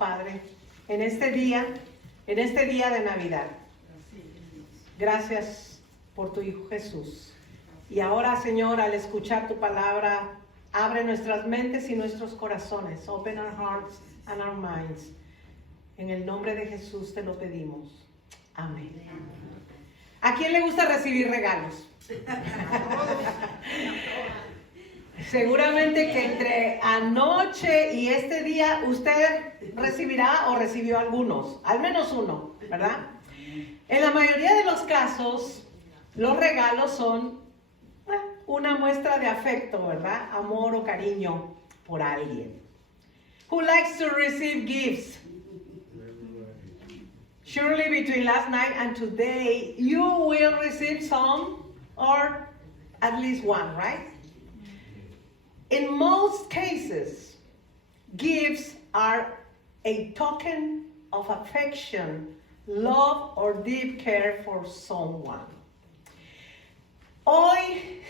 Padre, en este día de Navidad. Gracias por tu Hijo Jesús. Y ahora, Señor, al escuchar tu palabra, abre nuestras mentes y nuestros corazones. Open our hearts and our minds. En el nombre de Jesús te lo pedimos. Amén. ¿A quién le gusta recibir regalos? Seguramente que entre anoche y este día usted recibirá o recibió algunos, al menos uno, ¿verdad? En la mayoría de los casos, los regalos son una muestra de afecto, ¿verdad? Amor o cariño por alguien. Who likes to receive gifts? Surely between last night and today, you will receive some or at least one, right? In most cases, gifts are a token of affection, love, or deep care for someone. Hoy,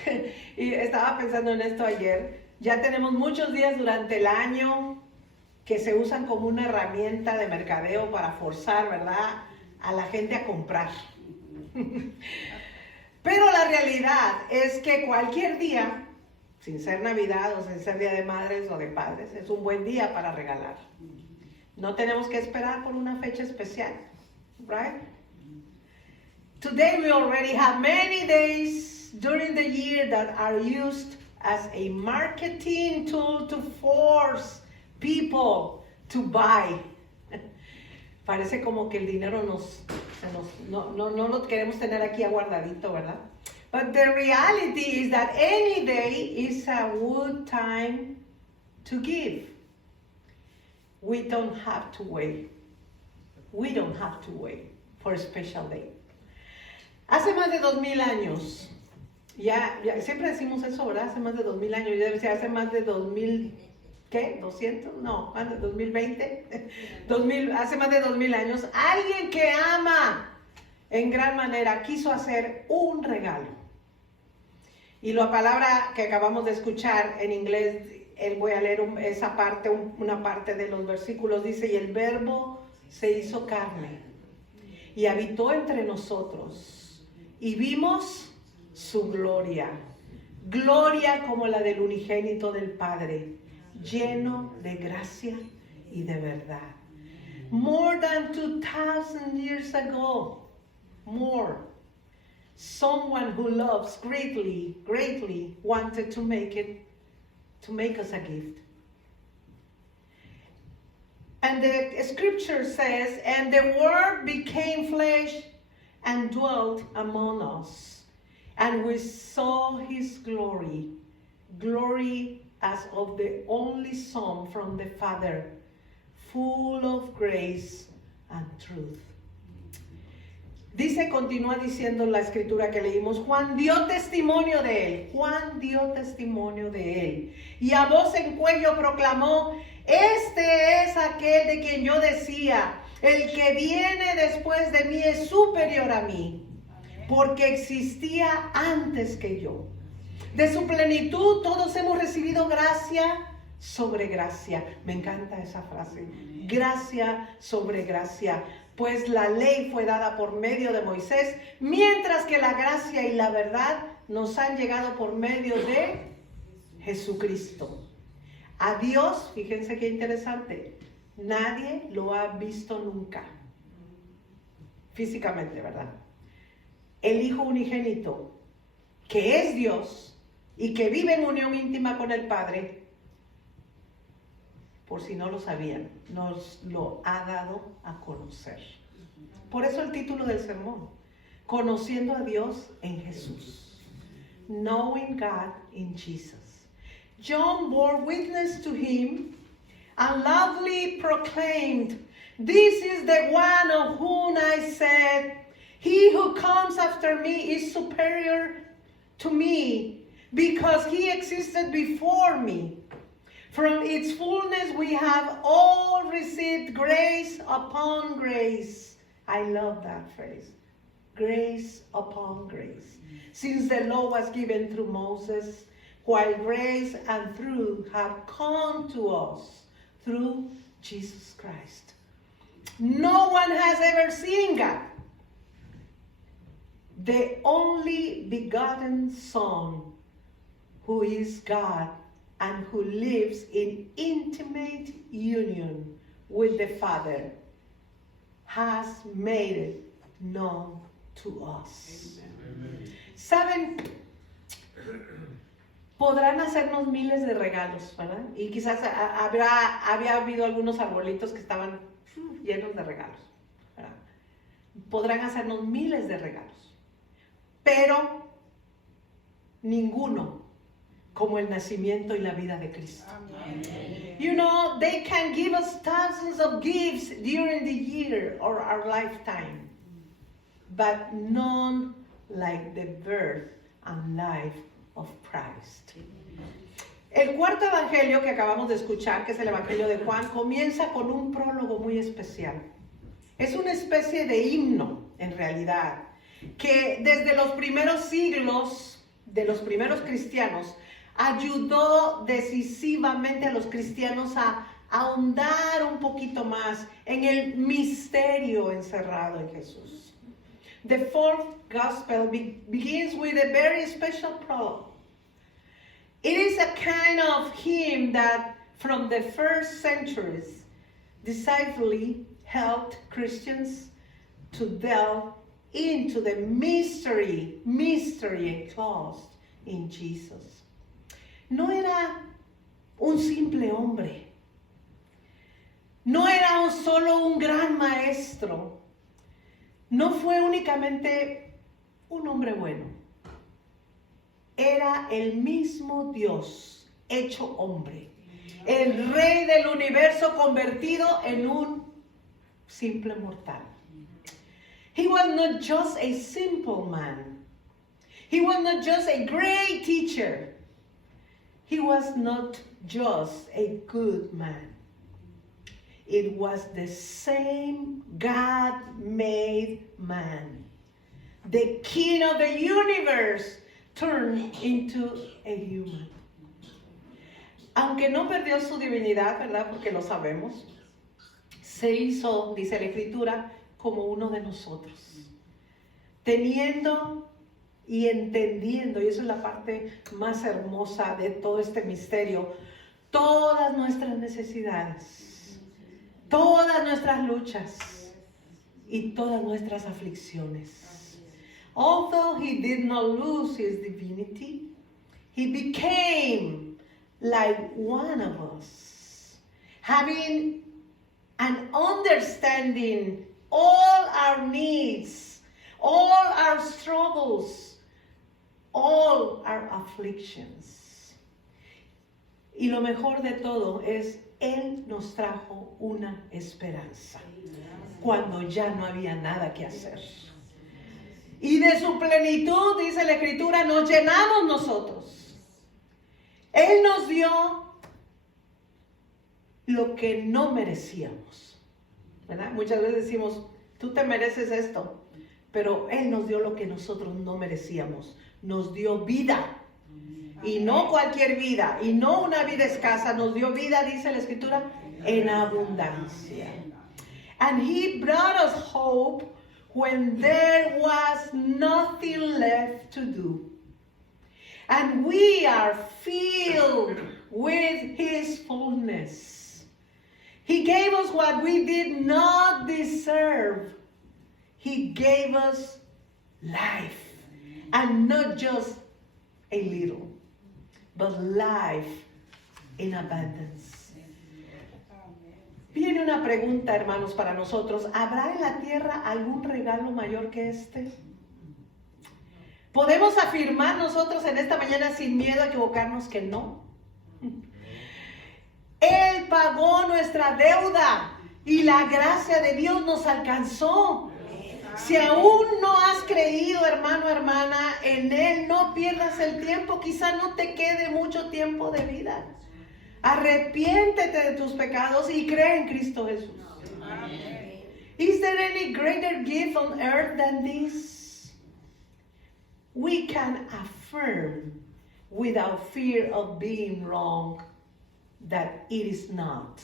y estaba pensando en esto ayer, ya tenemos muchos días durante el año que se usan como una herramienta de mercadeo para forzar, ¿verdad?, a la gente a comprar. Pero la realidad es que cualquier día, sin ser Navidad o sin ser Día de Madres o de Padres, es un buen día para regalar. No tenemos que esperar por una fecha especial, right? Today we already have many days during the year that are used as a marketing tool to force people to buy. Parece como que el dinero no lo queremos tener aquí aguardadito, ¿verdad? But the reality is that any day is a good time to give. We don't have to wait. We don't have to wait for a special day. Hace más de 2000 años, ya siempre decimos eso, ¿verdad? Hace más de 2000 años, yo decía hace más de 2000, ¿qué? ¿200? No, más de 2020. Hace más de 2000 años, alguien que ama en gran manera quiso hacer un regalo. Y la palabra que acabamos de escuchar en inglés, voy a leer esa parte, una parte de los versículos, dice, y el verbo se hizo carne y habitó entre nosotros y vimos su gloria, gloria como la del unigénito del Padre, lleno de gracia y de verdad. More than 2000 years ago, someone who loves greatly wanted to make us a gift. And the scripture says, and the word became flesh and dwelt among us, and we saw his glory as of the only Son from the Father, full of grace and truth. Dice, continúa diciendo la escritura que leímos, Juan dio testimonio de él, y a voz en cuello proclamó, este es aquel de quien yo decía, el que viene después de mí es superior a mí, porque existía antes que yo. De su plenitud todos hemos recibido gracia sobre gracia. Me encanta esa frase, gracia sobre gracia. Pues la ley fue dada por medio de Moisés, mientras que la gracia y la verdad nos han llegado por medio de Jesucristo. A Dios, fíjense qué interesante, nadie lo ha visto nunca, físicamente, ¿verdad? El Hijo unigénito, que es Dios y que vive en unión íntima con el Padre, por si no lo sabían, nos lo ha dado a conocer. Por eso el título del sermón, Conociendo a Dios en Jesús. Knowing God in Jesus. John bore witness to him and loudly proclaimed, this is the one of whom I said, he who comes after me is superior to me, because he existed before me. From its fullness we have all received grace upon grace. I love that phrase. Grace upon grace. Since the law was given through Moses, while grace and truth have come to us through Jesus Christ. No one has ever seen God. The only begotten Son, who is God and who lives in intimate union with the Father, has made it known to us. Amen. ¿Saben? Podrán hacernos miles de regalos, ¿verdad? Y quizás había habido algunos arbolitos que estaban llenos de regalos, ¿verdad? Podrán hacernos miles de regalos, pero ninguno como el nacimiento y la vida de Cristo. Amen. You know, they can give us thousands of gifts during the year or our lifetime, but none like the birth and life of Christ. El cuarto evangelio que acabamos de escuchar, que es el evangelio de Juan, comienza con un prólogo muy especial. Es una especie de himno, en realidad, que desde los primeros siglos de los primeros cristianos ayudó decisivamente a los cristianos a ahondar un poquito más en el misterio encerrado en Jesús. The fourth gospel begins with a very special prologue. It is a kind of hymn that from the first centuries decisively helped Christians to delve into the mystery enclosed in Jesus. No era un simple hombre. No era solo un gran maestro. No fue únicamente un hombre bueno. Era el mismo Dios hecho hombre. El rey del universo convertido en un simple mortal. He was not just a simple man. He was not just a great teacher. He was not just a good man. It was the same God-made man, the King of the universe, turned into a human. Aunque no perdió su divinidad, ¿verdad? Porque lo sabemos, se hizo, dice la Escritura, como uno de nosotros, teniendo y entendiendo, y eso es la parte más hermosa de todo este misterio, todas nuestras necesidades, todas nuestras luchas y todas nuestras aflicciones. Although he did not lose his divinity, he became like one of us, having an understanding all our needs, all our struggles, all our afflictions. Y lo mejor de todo es, Él nos trajo una esperanza cuando ya no había nada que hacer. Y de su plenitud, dice la Escritura, nos llenamos nosotros. Él nos dio lo que no merecíamos, ¿verdad? Muchas veces decimos, tú te mereces esto, pero Él nos dio lo que nosotros no merecíamos. Nos dio vida, y no cualquier vida, y no una vida escasa, nos dio vida, dice la Escritura, en abundancia. And He brought us hope when there was nothing left to do. And we are filled with His fullness. He gave us what we did not deserve. He gave us life, and not just a little, but life in abundance. Viene una pregunta, hermanos, para nosotros. ¿Habrá en la tierra algún regalo mayor que este? ¿Podemos afirmar nosotros en esta mañana sin miedo a equivocarnos que no? Él pagó nuestra deuda y la gracia de Dios nos alcanzó. Si aún no has creído, hermano, hermana, en Él, no pierdas el tiempo. Quizá no te quede mucho tiempo de vida. Arrepiéntete de tus pecados y cree en Cristo Jesús. Amen. Is there any greater gift on earth than this? We can affirm without fear of being wrong that it is not.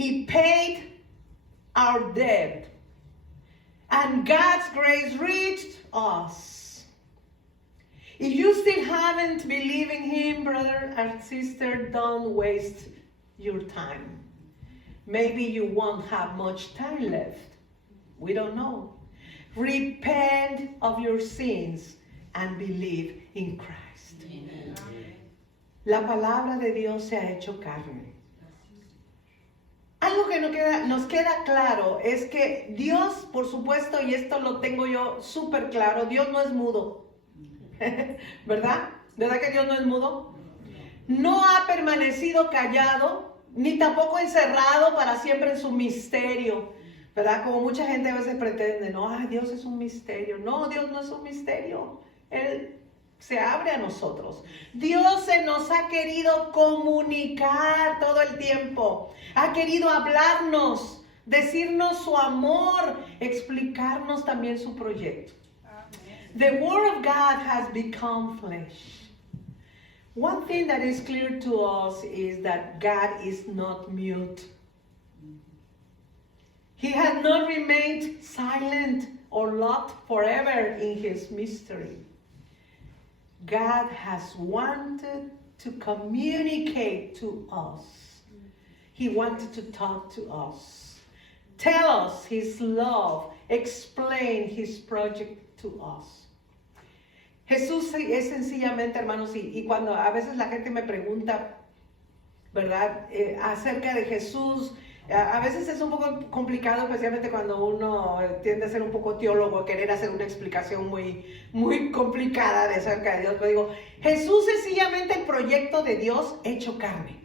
He paid our debt. And God's grace reached us. If you still haven't believed in Him, brother and sister, don't waste your time. Maybe you won't have much time left. We don't know. Repent of your sins and believe in Christ. Amen. La palabra de Dios se ha hecho carne. Algo que nos queda claro es que Dios, por supuesto, y esto lo tengo yo súper claro, Dios no es mudo. ¿Verdad? ¿Verdad que Dios no es mudo? No ha permanecido callado, ni tampoco encerrado para siempre en su misterio. ¿Verdad? Como mucha gente a veces pretende, no, Dios es un misterio. No, Dios no es un misterio. Él se abre a nosotros. Dios se nos ha querido comunicar todo el tiempo. Ha querido hablarnos, decirnos su amor, explicarnos también su proyecto. The Word of God has become flesh. One thing that is clear to us is that God is not mute. He has not remained silent or locked forever in His mystery. God has wanted to communicate to us. He wanted to talk to us, tell us His love, explain His project to us. Jesús es sencillamente, hermanos, y cuando a veces la gente me pregunta, ¿verdad?, acerca de Jesús, a veces es un poco complicado, especialmente cuando uno tiende a ser un poco teólogo, querer hacer una explicación muy complicada de acerca de Dios. Pero digo, Jesús es sencillamente el proyecto de Dios hecho carne.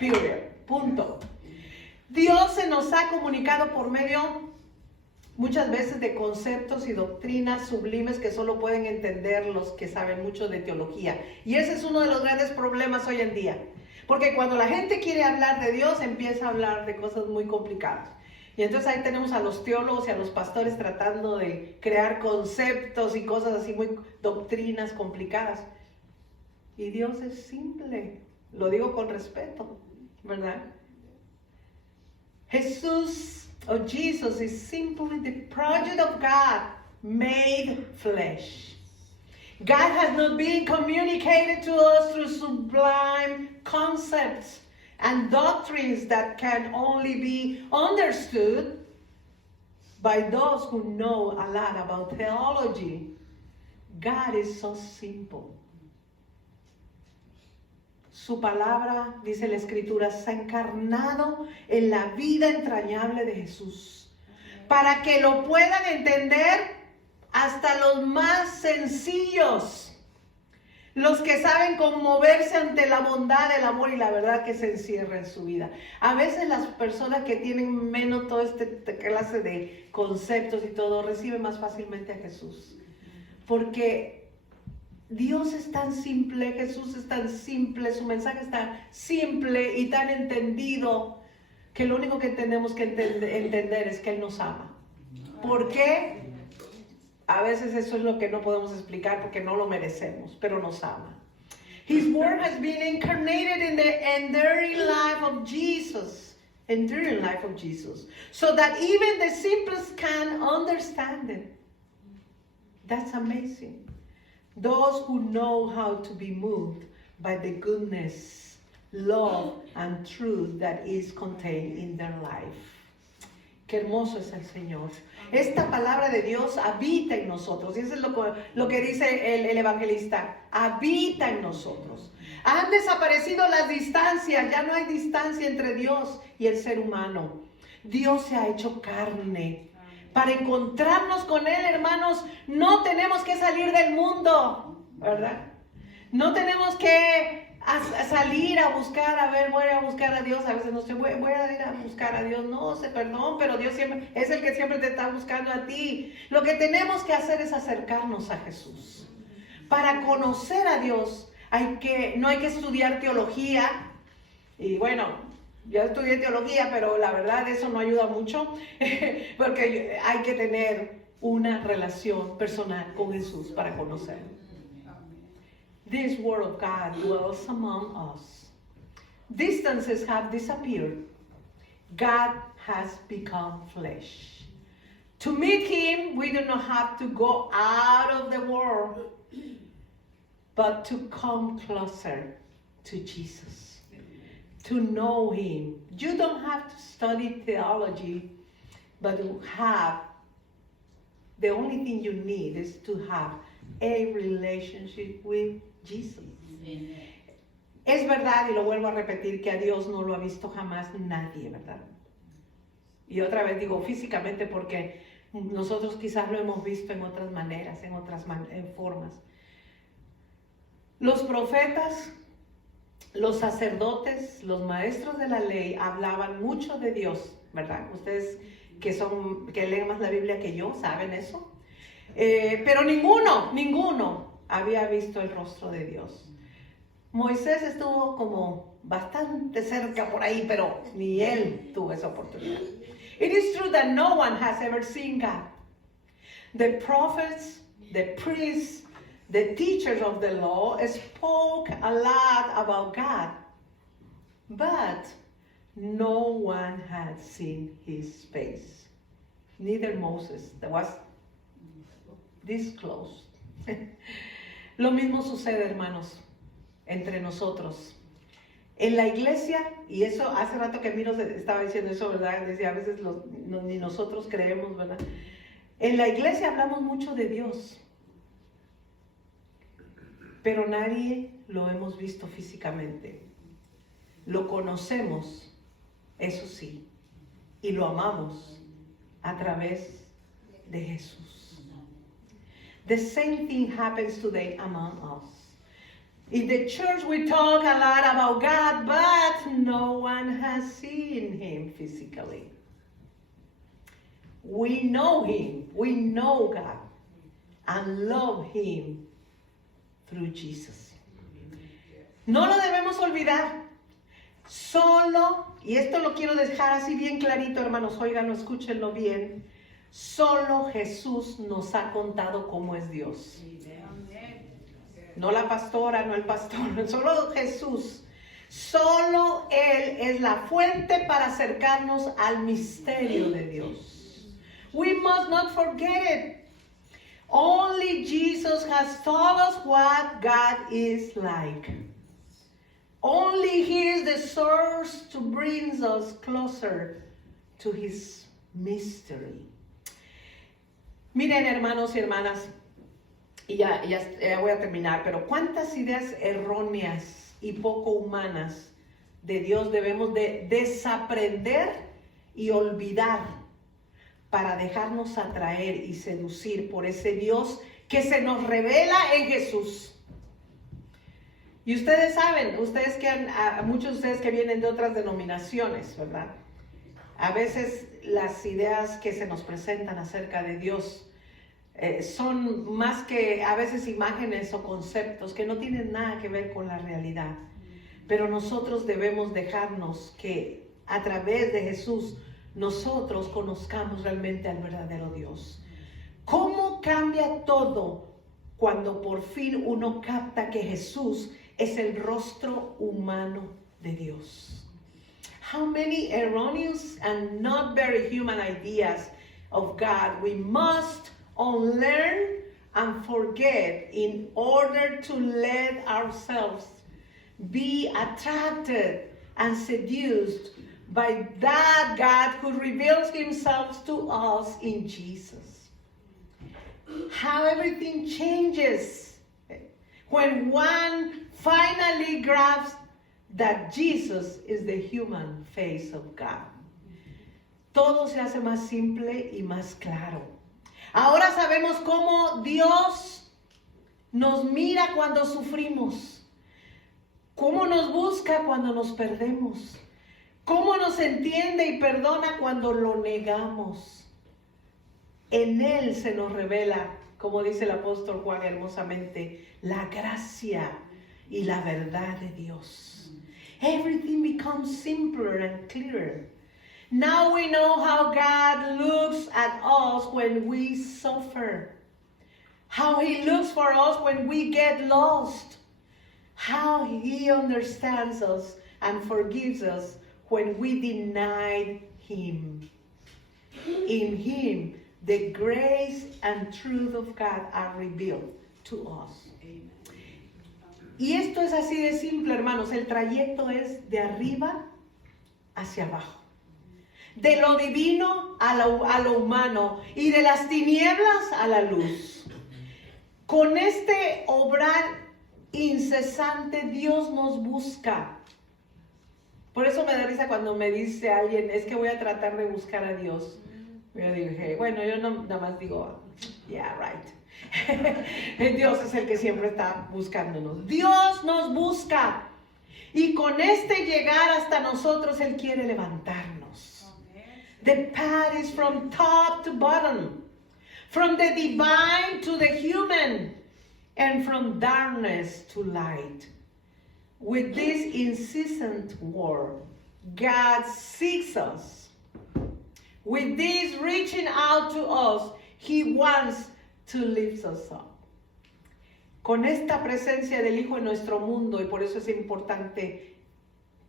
Period. Punto. Dios se nos ha comunicado por medio muchas veces de conceptos y doctrinas sublimes que solo pueden entender los que saben mucho de teología. Y ese es uno de los grandes problemas hoy en día. Porque cuando la gente quiere hablar de Dios, empieza a hablar de cosas muy complicadas. Y entonces ahí tenemos a los teólogos y a los pastores tratando de crear conceptos y cosas así muy doctrinas complicadas. Y Dios es simple. Lo digo con respeto, ¿verdad? Jesús, or Jesus, is simply the project of God made flesh. God has not been communicated to us through sublime concepts and doctrines that can only be understood by those who know a lot about theology. God is so simple. Su palabra, dice la Escritura, se ha encarnado en la vida entrañable de Jesús, para que lo puedan entender hasta los más sencillos, los que saben conmoverse ante la bondad, el amor y la verdad que se encierra en su vida. A veces las personas que tienen menos toda esta clase de conceptos y todo, reciben más fácilmente a Jesús, porque Dios es tan simple, Jesús es tan simple, su mensaje es tan simple y tan entendido, que lo único que tenemos que entender es que Él nos ama. ¿Por qué? A veces eso es lo que no podemos explicar porque no lo merecemos, pero nos ama. His word has been incarnated in the enduring life of Jesus, so that even the simplest can understand it. That's amazing. Those who know how to be moved by the goodness, love, and truth that is contained in their life. Qué hermoso es el Señor. Esta palabra de Dios habita en nosotros. Y eso es lo que dice el evangelista. Habita en nosotros. Han desaparecido las distancias. Ya no hay distancia entre Dios y el ser humano. Dios se ha hecho carne. Para encontrarnos con Él, hermanos, no tenemos que salir del mundo, ¿verdad? No tenemos que salir a buscar, voy a buscar a Dios. A veces no sé, voy a ir a buscar a Dios. No sé, perdón, pero Dios siempre es el que siempre te está buscando a ti. Lo que tenemos que hacer es acercarnos a Jesús. Para conocer a Dios, no hay que estudiar teología. Y bueno, yo estudié teología, pero la verdad eso no ayuda mucho, porque hay que tener una relación personal con Jesús para conocerlo. This word of God dwells among us. Distances have disappeared. God has become flesh. To meet him, we do not have to go out of the world, but to come closer to Jesus, to know him. You don't have to study theology, but you have, the only thing you need is to have a relationship with Jesus. Amen. Es verdad, y lo vuelvo a repetir, que a Dios no lo ha visto jamás nadie, ¿verdad? Y otra vez digo físicamente porque nosotros quizás lo hemos visto en otras maneras, en formas. Los profetas, los sacerdotes, los maestros de la ley hablaban mucho de Dios, ¿verdad? Ustedes que leen más la Biblia que yo saben eso. Pero ninguno había visto el rostro de Dios. Moisés estuvo como bastante cerca por ahí, pero ni él tuvo esa oportunidad. It is true that no one has ever seen God. The prophets, the priests, the teachers of the law spoke a lot about God, but no one had seen his face. Neither Moses, that was this close. Lo mismo sucede, hermanos, entre nosotros. En la iglesia, y eso hace rato que Miro estaba diciendo eso, ¿verdad? Decía, a veces ni nosotros creemos, ¿verdad? En la iglesia hablamos mucho de Dios, pero nadie lo hemos visto físicamente. Lo conocemos, eso sí, y lo amamos a través de Jesús. The same thing happens today among us. In the church we talk a lot about God, but no one has seen him physically. We know him, we know God, and love him through Jesus. No lo debemos olvidar. Solo, y esto lo quiero dejar así bien clarito, hermanos, óiganlo, escúchenlo bien. Solo Jesús nos ha contado cómo es Dios. No la pastora, no el pastor, solo Jesús. Solo Él es la fuente para acercarnos al misterio de Dios. We must not forget it. Only Jesus has taught us what God is like. Only He is the source to bring us closer to His mystery. Miren, hermanos y hermanas, y ya voy a terminar, pero cuántas ideas erróneas y poco humanas de Dios debemos de desaprender y olvidar para dejarnos atraer y seducir por ese Dios que se nos revela en Jesús. Y ustedes saben, muchos de ustedes que vienen de otras denominaciones, ¿verdad? A veces las ideas que se nos presentan acerca de Dios son más que a veces imágenes o conceptos que no tienen nada que ver con la realidad. Pero nosotros debemos dejarnos que a través de Jesús nosotros conozcamos realmente al verdadero Dios. ¿Cómo cambia todo cuando por fin uno capta que Jesús es el rostro humano de Dios? How many erroneous and not very human ideas of God we must unlearn and forget in order to let ourselves be attracted and seduced by that God who reveals himself to us in Jesus. How everything changes when one finally grasps that Jesus is the human face of God. Todo se hace más simple y más claro. Ahora sabemos cómo Dios nos mira cuando sufrimos, cómo nos busca cuando nos perdemos, cómo nos entiende y perdona cuando lo negamos. En Él se nos revela, como dice el apóstol Juan hermosamente, la gracia y la verdad de Dios. Everything becomes simpler and clearer. Now we know how God looks at us when we suffer, how He looks for us when we get lost, how He understands us and forgives us when we denied him. In him, the grace and truth of God are revealed to us. Y esto es así de simple, hermanos. El trayecto es de arriba hacia abajo. De lo divino a lo humano y de las tinieblas a la luz. Con este obrar incesante, Dios nos busca. Por eso me da risa cuando me dice alguien, es que voy a tratar de buscar a Dios. Yo dije, bueno, yo nada más digo, yeah, right. Dios es el que siempre está buscándonos. Dios nos busca. Y con este llegar hasta nosotros, Él quiere levantarnos. The path is from top to bottom. From the divine to the human. And from darkness to light. With this incessant war, God seeks us. With this reaching out to us, He wants to lift us up. Con esta presencia del Hijo en nuestro mundo, y por eso es importante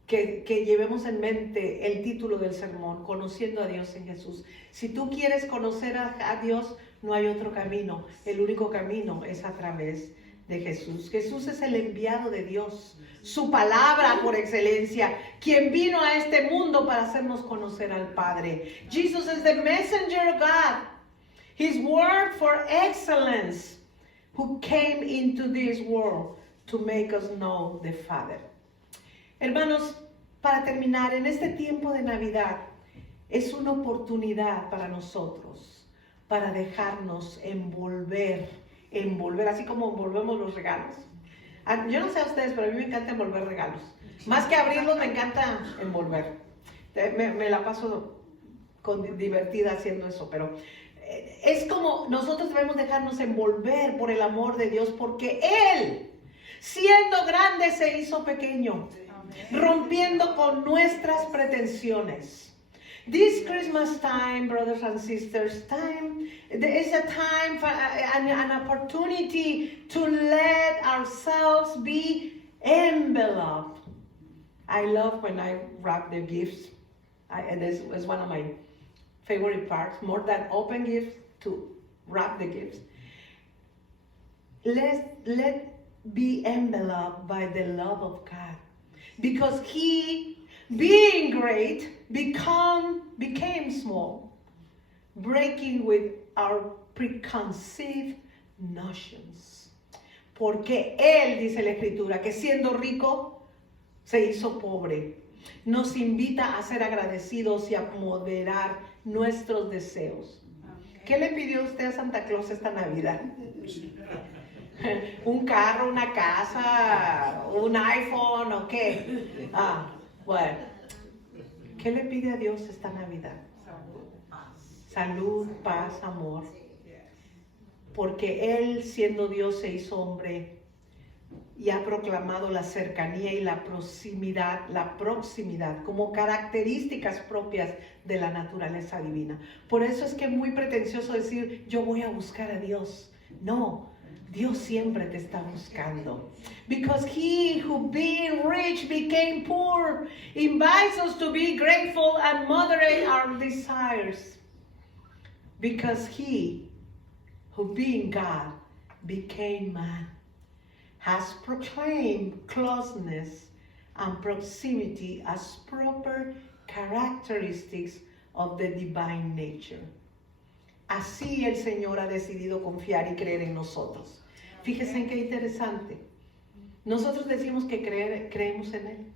que llevemos en mente el título del sermón, Conociendo a Dios en Jesús. Si tú quieres conocer a Dios, no hay otro camino. El único camino es a través de Jesús. Jesús es el enviado de Dios, su palabra por excelencia, quien vino a este mundo para hacernos conocer al Padre. Jesus is the messenger of God, His word for excellence, who came into this world to make us know the Father. Hermanos, para terminar, en este tiempo de Navidad es una oportunidad para nosotros, para dejarnos envolver, así como envolvemos los regalos. Yo no sé a ustedes, pero a mí me encanta envolver regalos. Más que abrirlos, me encanta envolver. Me la paso divertida haciendo eso, pero es como nosotros debemos dejarnos envolver por el amor de Dios, porque Él, siendo grande, se hizo pequeño, rompiendo con nuestras pretensiones. This Christmas time, brothers and sisters, there is a time for an opportunity to let ourselves be enveloped. I love when I wrap the gifts. This is one of my favorite parts, more than open gifts, to wrap the gifts. Let be enveloped by the love of God, because He, being great, became small, breaking with our preconceived notions. Porque Él, dice la Escritura, que siendo rico, se hizo pobre. Nos invita a ser agradecidos y a moderar nuestros deseos. ¿Qué le pidió usted a Santa Claus esta Navidad? ¿Un carro, una casa, un iPhone o qué? Bueno, ¿qué le pide a Dios esta Navidad? Salud, paz, amor. Porque Él, siendo Dios, se hizo hombre y ha proclamado la cercanía y la proximidad como características propias de la naturaleza divina. Por eso es que es muy pretencioso decir, yo voy a buscar a Dios. No, Dios siempre te está buscando. Because He who being rich became poor invites us to be grateful and moderate our desires. Because He who being God became man has proclaimed closeness and proximity as proper characteristics of the divine nature. Así el Señor ha decidido confiar y creer en nosotros. Fíjense en qué interesante. Nosotros decimos que creemos en Él,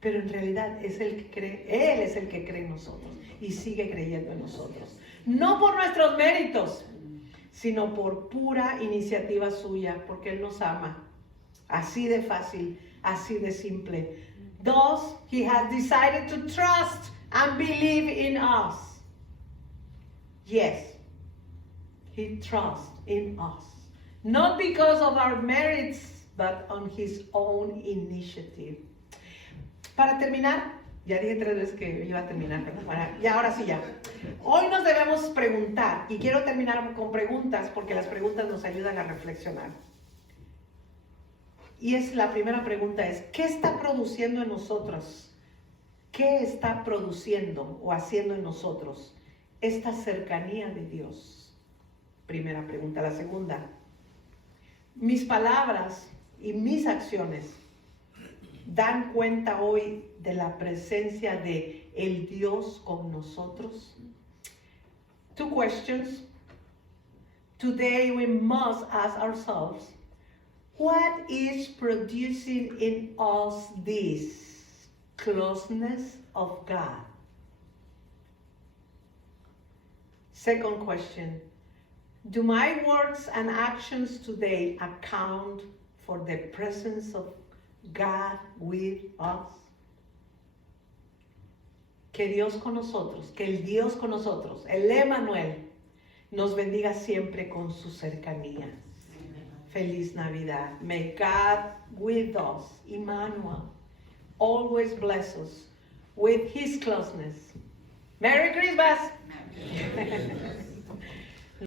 pero en realidad es el que cree, Él es el que cree en nosotros y sigue creyendo en nosotros. No por nuestros méritos, sino por pura iniciativa suya, porque Él nos ama. Así de fácil, así de simple. Thus, He has decided to trust and believe in us. Yes, He trusts in us. Not because of our merits, but on His own initiative. Para terminar, ya dije 3 veces que iba a terminar, pero bueno, ya ahora sí ya. Hoy nos debemos preguntar, y quiero terminar con preguntas, porque las preguntas nos ayudan a reflexionar. Y la primera pregunta es, ¿qué está produciendo en nosotros ¿qué está produciendo o haciendo en nosotros esta cercanía de Dios? Primera pregunta. La segunda, mis palabras y mis acciones dan cuenta hoy de la presencia de el Dios con nosotros. Two questions. Today we must ask ourselves, what is producing in us this closeness of God? Second question, do my words and actions today account for the presence of God with us? Que Dios con nosotros, que el Dios con nosotros, el Emmanuel, nos bendiga siempre con su cercanía. Feliz Navidad. May God with us, Emmanuel, always bless us with his closeness. Merry Christmas!